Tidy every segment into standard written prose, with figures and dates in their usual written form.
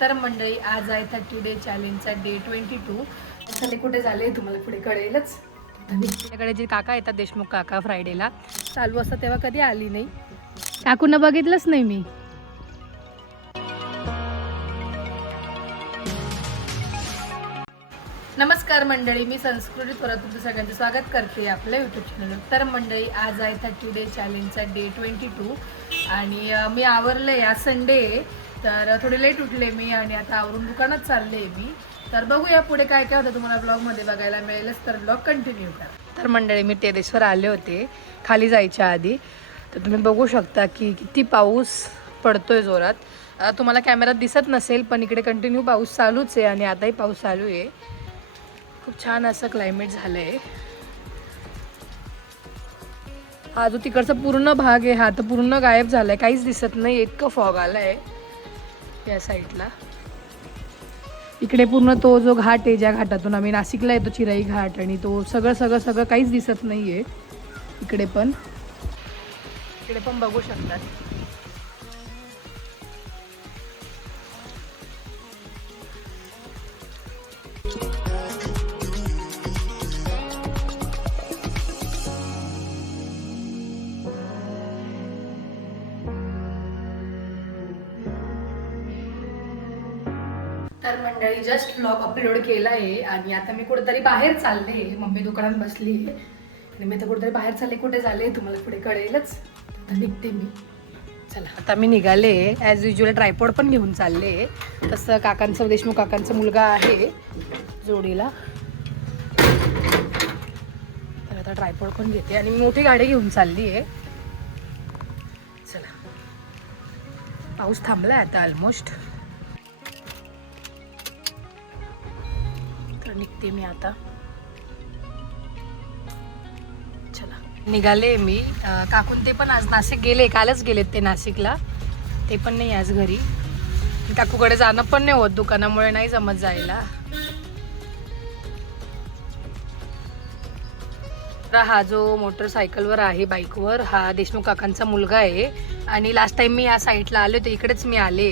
तर मंडळी आज आहे 30 डे चॅलेंजचा डे 22. खाली कुठे झाले तुम्हाला पुढे कळेलच. आपल्याकडे जे काका येतात देशमुख काका फ्रायडेला चालू असतात तेव्हा कधी आली नाही. काकूंना बघितलंच नाही मी. नमस्कार मंडळी, मी संस्कृती परत तुमचं सगळ्यांचं स्वागत करते आपल्या यूट्यूब चॅनलवर. तर मंडळी आज आहे 30 डे चॅलेंजचा डे 22 आणि मी आवरले. आज संडे तर थोडे लेट उठले मी आणि आता आवरून दुकानात चालले मी. तर बघूया पुढे काय काय होतं, तुम्हाला ब्लॉगमध्ये बघायला मिळेलच, तर ब्लॉग कंटिन्यू करा. तर मंडळी मी टेरेसवर आले होते खाली जायच्या आधी, तर तुम्ही बघू शकता की किती पाऊस पडतोय जोरात. तुम्हाला कॅमेरात दिसत नसेल पण इकडे कंटिन्यू पाऊस चालूच आहे आणि आताही पाऊस चालू आहे. खूप छान असं क्लायमेट झालं आहे. हा जो तिकडचा पूर्ण भाग आहे हा तर पूर्ण गायब झाला आहे, काहीच दिसत नाही, इतकं फॉग आलं आहे या साईडला. इकडे पूर्ण तो जो घाट आहे ज्या घाटातून आम्ही नाशिकला येतो, चिराई घाट, आणि तो सगळं काहीच दिसत नाही आहे. इकडे पण बघू शकतात. तर मंडळी जस्ट व्लॉग अपलोड केला आहे आणि आता मी कुठेतरी बाहेर चालले. मम्मी दुकानात बसली आहे आणि मी तर कुठेतरी बाहेर चालले. कुठे चालले तुम्हाला पुढे कळेलच. आता निघते मी. चला आता मी निघाले. ॲज युजल ट्रायपॉड पण घेऊन चालले. तसं काकांचं, देशमुख काकांचा मुलगा आहे जोडीला, तर आता ट्रायपॉड पण घेते आणि मी मोठी गाडी घेऊन चालली आहे. चला पाऊस थांबला आता ऑलमोस्ट, निघते मी आता. चला निघाले मी. काकून ते पण आज नाशिक गेले, कालच गेलेत ते नाशिकला. ते पण नाही आज घरी. काकूकडे जाणं पण नाही होत, दुकानामुळे नाही जमत जायला. हा जो मोटरसायकलवर आहे, बाईकवर, हा देशमुख काकांचा मुलगा आहे. आणि लास्ट टाइम मी या साईडला आले होते, इकडेच मी आले.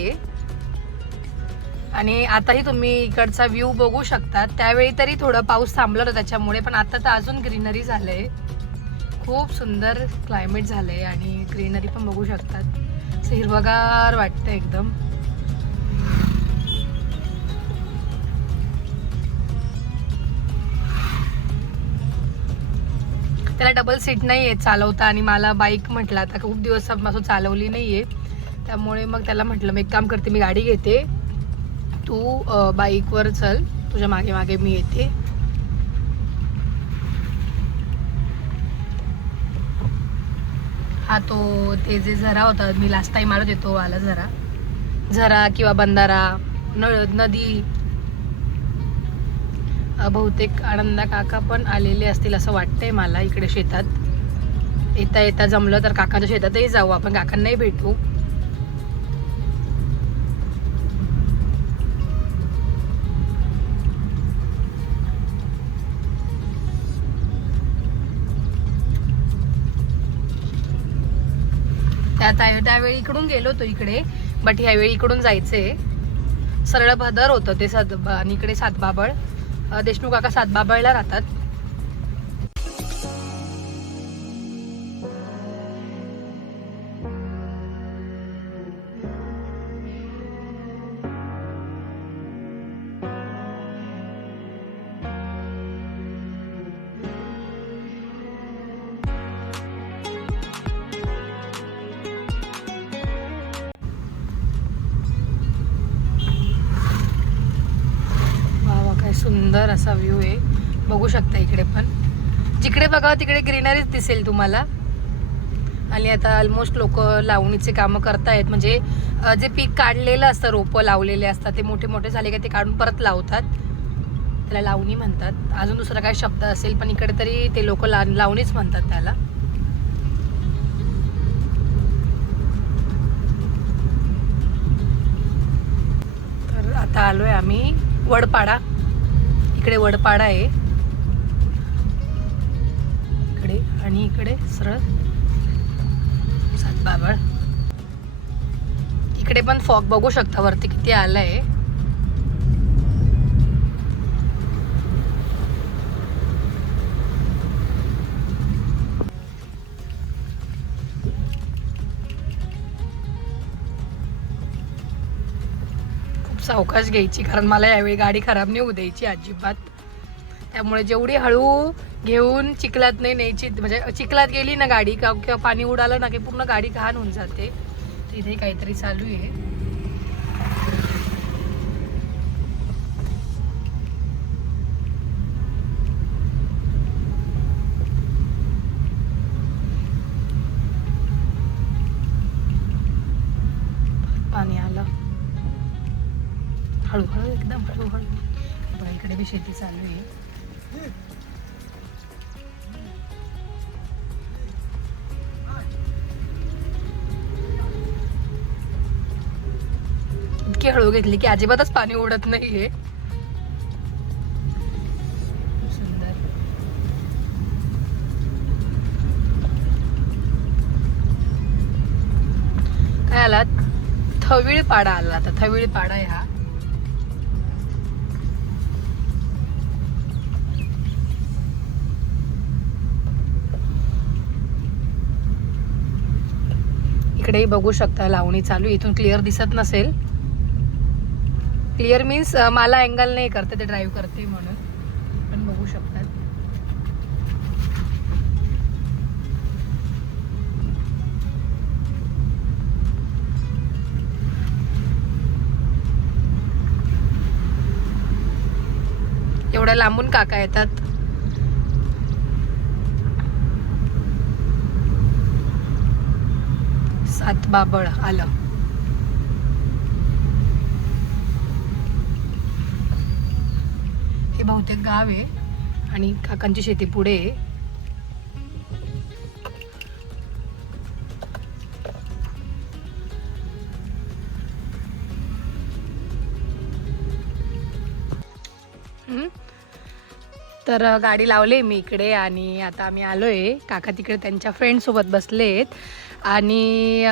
आणि आताही तुम्ही इकडचा व्ह्यू बघू शकता. त्यावेळी तरी थोडं पाऊस थांबला होता त्याच्यामुळे, पण आता तर अजून ग्रीनरी झालंय. खूप सुंदर क्लायमेट झालंय आणि ग्रीनरी पण बघू शकतात. असं हिरवगार वाटतं एकदम. त्याला डबल सीट नाही आहे चालवता आणि मला बाईक म्हटलं आता खूप दिवसापासून चालवली नाहीये, त्यामुळे मग त्याला म्हटलं मी एक काम करते, मी गाडी घेते, तू बाईकवर चल, तुझ्या मागे मागे मी येते. हा तो ते जे झरा होता, मी लास्ट टाइम आलो होते, तो आला झरा किंवा बंधारा, नदी. बहुतेक आनंदा काका पण आलेले असतील असं वाटतंय मला. इकडे शेतात येता येता जमलं तर काकाच्या शेतातही जाऊ आपण, काकांनाही भेटू. त्यावेळी इकडून गेलो होतो इकडे, बट ह्यावेळी इकडून जायचंय. सरळ भदर होतं ते आणि इकडे सातबाबळ. देशमुख काका सातबाबळला राहतात. सुंदर असा व्ह्यू आहे, बघू शकता. इकडे पण जिकडे बघा तिकडे ग्रीनरीच दिसेल तुम्हाला. आणि आता ऑलमोस्ट लोक लावणीचे कामं करतायत, म्हणजे जे पीक काढलेलं असतं, रोपं लावलेले असतात, ते मोठे मोठे झाले का ते काढून परत लावतात, त्याला लावणी म्हणतात. अजून दुसरा काय शब्द असेल पण इकडे तरी ते लोक लावणीच म्हणतात त्याला. तर आता आलोय आम्ही वडपाडा. इकडे वडपाडा आहे इकडे, आणि इकडे सरळ सातबाबळ. इकडे पण फॉग बघू शकता वरती किती आलाय. सावकाश घ्यायची, कारण मला यावेळी गाडी खराब नाही होऊ द्यायची अजिबात. त्यामुळे जेवढी हळू घेऊन चिखलात नाही न्यायची, म्हणजे चिखलात गेली ना गाडी किंवा पाणी उडालं ना की पूर्ण गाडी घाण होऊन जाते. इथे काहीतरी चालू आहे. पाणी आलं हळूहळू, एकदम हळूहळू. बघा इकडे बी शेती चालू आहे. इतकी हळू घेतली की अजिबातच पाणी उडत नाहीये. सुंदर. काय आला? थविळ पाडा आला. आता थविळ पाडा आहे हा. इकडेही बघू शकता लावणी चालू. इथून क्लिअर दिसत नसेल. क्लिअर मीन्स मला अँगल नाही करते, ते ड्राईव्ह करते म्हणून, पण बघू शकतात. एवढ्या लांबून काका येतात. सातबाबळ आलं. हे बहुतेक गाव आहे आणि काकांची शेती पुढे आहे. तर गाडी लावली मी इकडे आणि आता आम्ही आलोय. काका तिकडे त्यांच्या फ्रेंड सोबत बसलेत आणि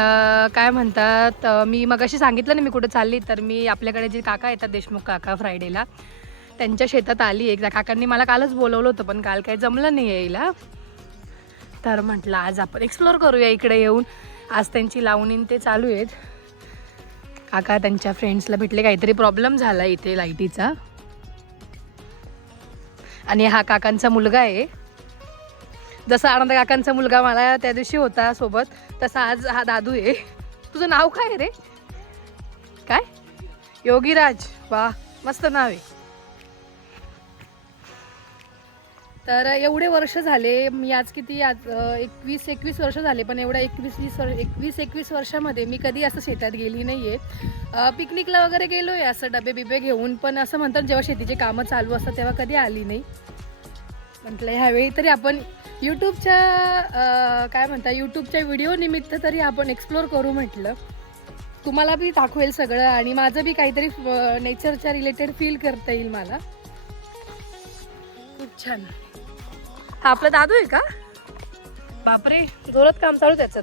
काय म्हणतात, मी मगाशी सांगितलं ना मी कुठे चालली, तर मी आपल्याकडे जे काका येतात देशमुख काका फ्रायडेला, त्यांच्या शेतात आली. एकदा काकांनी मला कालच बोलवलं होतं पण काल काही जमलं नाही यायला. तर म्हटलं आज आपण एक्सप्लोअर करूया इकडे येऊन. आज त्यांची लावणी ते चालू आहेत. काका त्यांच्या फ्रेंड्सला भेटले, काहीतरी प्रॉब्लेम झाला इथे लाईटीचा. आणि हा काकांचा मुलगा आहे. जसा आनंद काकांचा मुलगा मला त्या दिवशी होता सोबत, तसा आज हा दादू आहे. तुझं नाव काय रे? काय? योगीराज. वा, मस्त नाव आहे. तर एवढे वर्ष झाले मी आज किती, आज 21 वर्ष झाले, पण एवढ्या 21 वर्षामध्ये मी कधी असं शेतात गेली नाही आहे. पिकनिकला वगैरे गेलो आहे असं डबे बिबे घेऊन, पण असं म्हणतात जेव्हा शेतीचे कामं चालू असतात तेव्हा कधी आली नाही. म्हटलं ह्यावेळी तरी आपण यूट्यूबच्या काय म्हणता, यूट्यूबच्या व्हिडिओ निमित्त तरी आपण एक्सप्लोअर करू म्हटलं. तुम्हाला बी दाखवेल सगळं आणि माझं बी काहीतरी नेचरच्या रिलेटेड फील करता येईल मला. खूप छान. हा आपला दादू आहे का? बापरे, जोरात काम चालू त्याचं.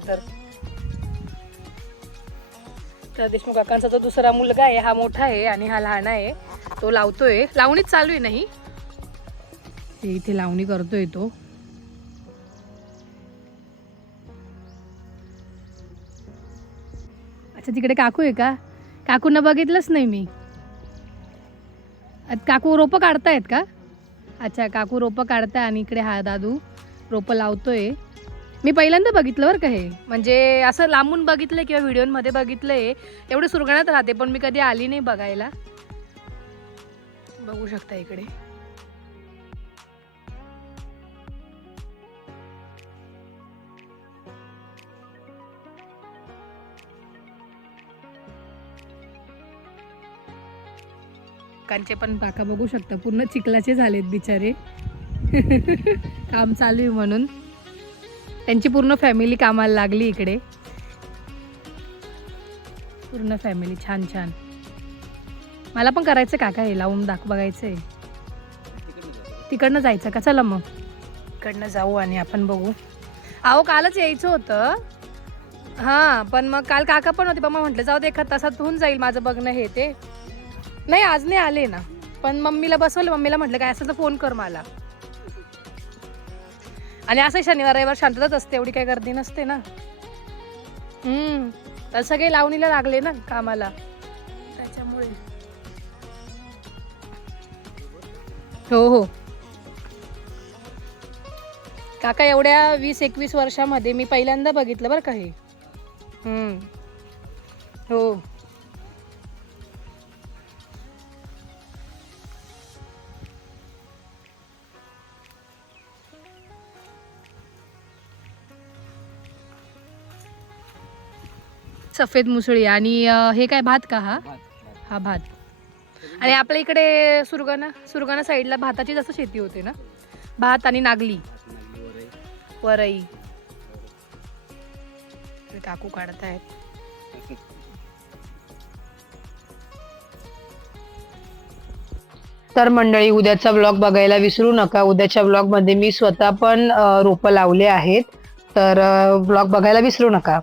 तर देशमुख काकांचा जो दुसरा मुलगा आहे हा मोठा आहे आणि हा लहान आहे. तो लावतोय, लावणीच चालू आहे नाही, इथे लावणी करतोय तो. अच्छा, तिकडे काकू आहे का? काकूंना बघितलंच नाही मी. काकू रोपं काढतायत का? अच्छा, काकू रोपं काढताय आणि इकडे हा दादू रोपं लावतोय. मी पहिल्यांदा बघितलं बरं का हे, म्हणजे असं लांबून बघितलं किंवा व्हिडिओमध्ये बघितलंय. एवढं सुरगाण्यात राहते पण मी कधी आली नाही बघायला. बघू शकता इकडे. काकांचे पण काका बघू शकता पूर्ण चिखलाचे झालेत बिचारे. काम चालू आहे म्हणून त्यांची पूर्ण फॅमिली कामाला लागली इकडे. पूर्ण फॅमिली. छान छान. मला पण करायचं काका, हे लावून बघायचंय. तिकडनं जायचं का? चला मग तिकडनं जाऊ आणि आपण बघू. अहो कालच यायचं होतं. हां, पण मग काल काका पण होते, पण मग म्हटलं जाऊ दे, एखाद तासात होऊन जाईल माझं बघणं हे ते. नाही आज नाही आले ना, पण मम्मीला बसवलं. मम्मीला म्हटलं काय असेल तर फोन कर मला. आणि असं शनिवार रविवार शांतताच असते, एवढी काही गर्दी नसते ना. तर सगळे लावणीला लागले ना कामाला, त्याच्यामुळे. हो हो काका, एवढ्या 20-21 वर्षामध्ये मी पहिल्यांदा बघितलं बरं का हे. हो सफेद मुसळी. आणि हे काय भात का हा? हा भात. आणि आपल्या इकडे सुरगाणा साईडला भाताची जास्त शेती होते ना, भात आणि नागली वरई. काकू काढत आहेत. तर मंडळी, उद्याचा व्लॉग बघायला विसरू नका. उद्याच्या व्लॉग मध्ये मी स्वतः पण रोपं लावले आहेत, तर व्लॉग बघायला विसरू नका.